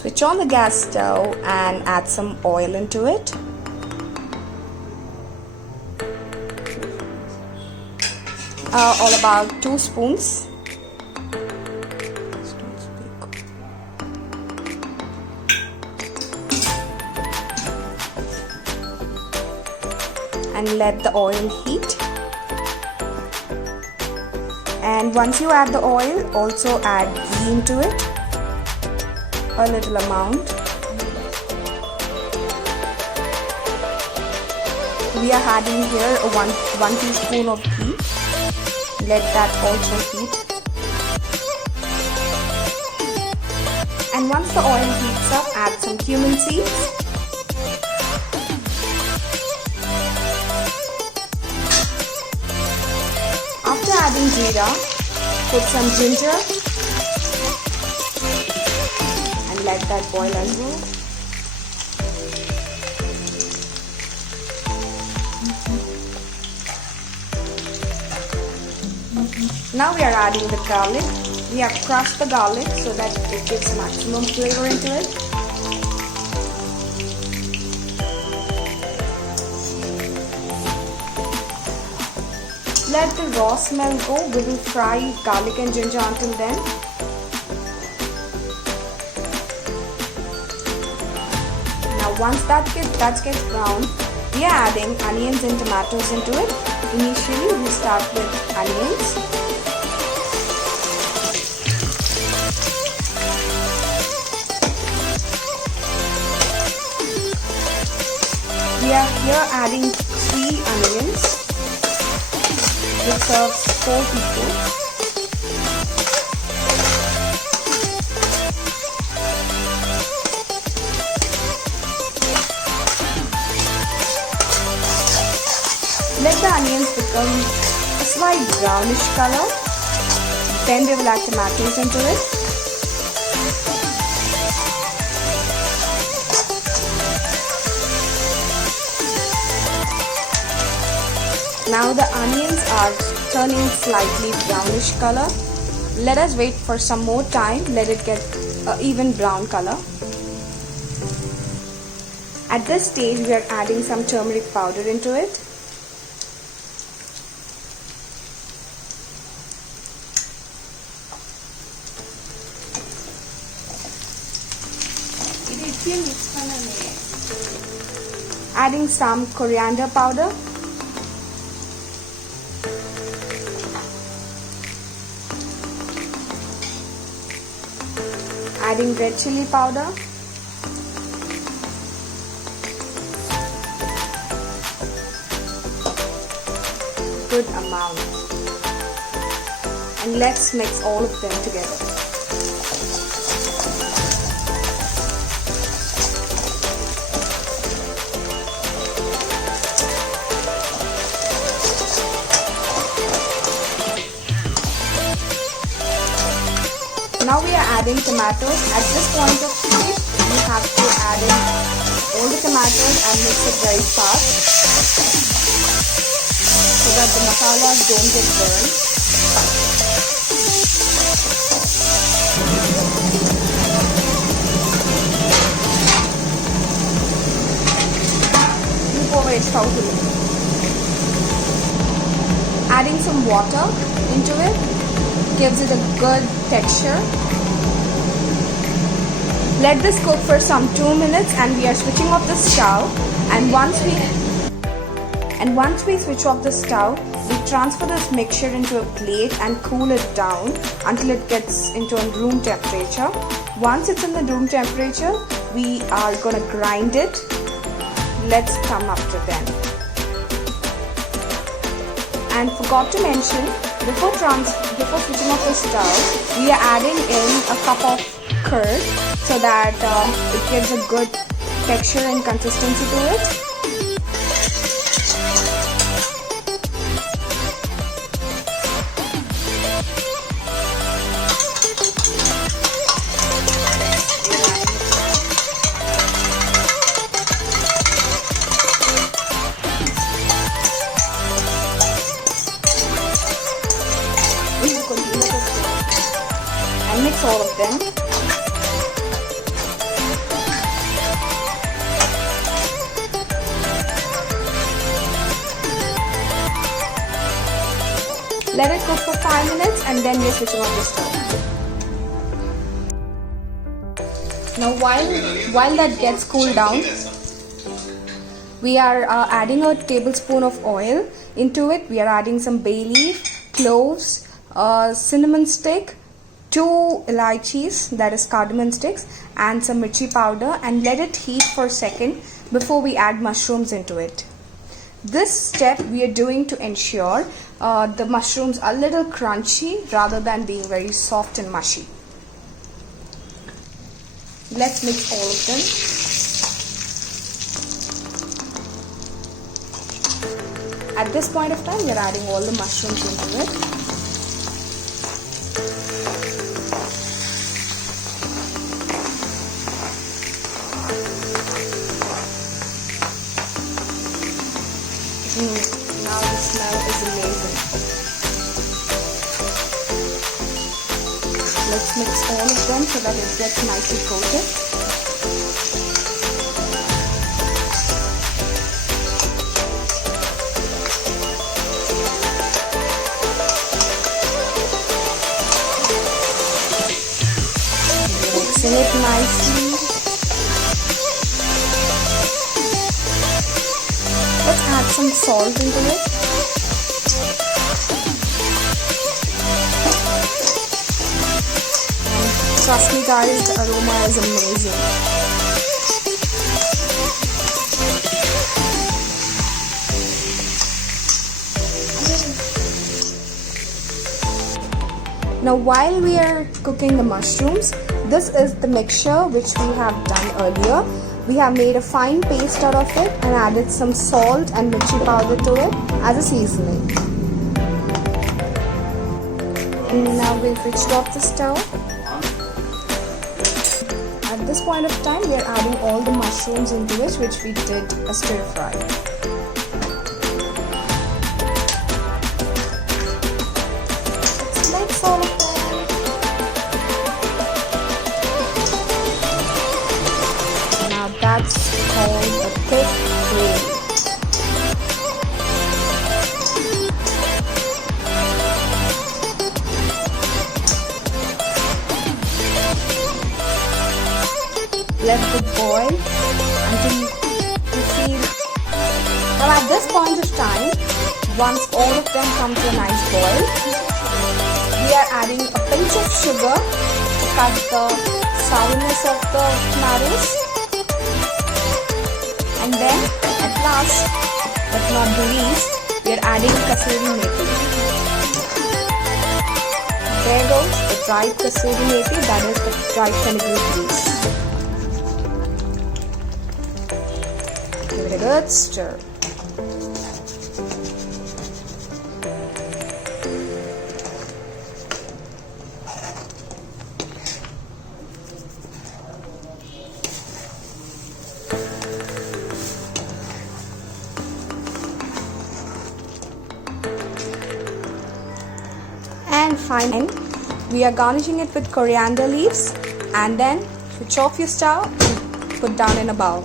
Switch on the gas stove and add some oil into it. All about 2 spoons. And let the oil heat. And once you add the oil, also add ghee into it, a little amount. We are adding here a 1 teaspoon of ghee. Let that also heat. And once the oil heats up, add some cumin seeds. After adding jeera, put some ginger and let that boil as well. Now we are adding the garlic. We have crushed the garlic so that it gives maximum flavor into it. Let the raw smell go. We will fry garlic and ginger until then. Now once that gets brown, we are adding onions and tomatoes into it. Initially we start with onions. We are here adding 3 onions, which serves 4 people. Let the onions become a slight brownish color. Then we will add tomatoes into it. Now the onions are turning slightly brownish color. Let us wait for some more time. Let it get an even brown color. At this stage, we are adding some turmeric powder into it. Adding some coriander powder. Adding red chili powder. Good amount. And let's mix all of them together. Now we are adding tomatoes. At this point of time, we have to add in all the tomatoes and mix it very fast so that the masalas don't get burned. Adding some water into it gives it a good texture. Let this cook for some 2 minutes and we are switching off the stove. And once we switch off the stove, we transfer this mixture into a plate and cool it down until it gets into a room temperature. Once it's in the room temperature, we are gonna grind it. Let's come up to then. And forgot to mention, before switching off the stove, we are adding in a cup of curd so that it gives a good texture and consistency to it. And mix all of them. Let it cook for 5 minutes and then we're switching off the stove. Now while that gets cooled down, we are adding a tablespoon of oil. Into it we are adding some bay leaf, cloves, cinnamon stick, 2 elaichis, that is cardamom sticks, and some mirchi powder, and let it heat for a second before we add mushrooms into it. This step we are doing to ensure the mushrooms are a little crunchy rather than being very soft and mushy. Let's mix all of them. At this point of time, we are adding all the mushrooms into it. Now the smell is amazing. Let's mix all of them so that it gets nicely coated. Mixing it nicely. Let's add some salt into it. And trust me guys, the aroma is amazing. Now while we are cooking the mushrooms, this is the mixture which we have done earlier. We have made a fine paste out of it and added some salt and mirchi powder to it as a seasoning. And now we'll switch off the stove. At this point of time, we are adding all the mushrooms into it, which we did a stir fry. Let's mix all of them. That's called a thick gravy. Let it boil until you feel. Now at this point of time, once all of them come to a nice boil, we are adding a pinch of sugar to cut the sourness of the tomatoes. And then, at last, but not the least, we are adding kasuri methi. There goes the dried kasuri methi, that is the dried fenugreek leaves. Give it a good stir. And finally, we are garnishing it with coriander leaves, and then switch off your stove and put down in a bowl.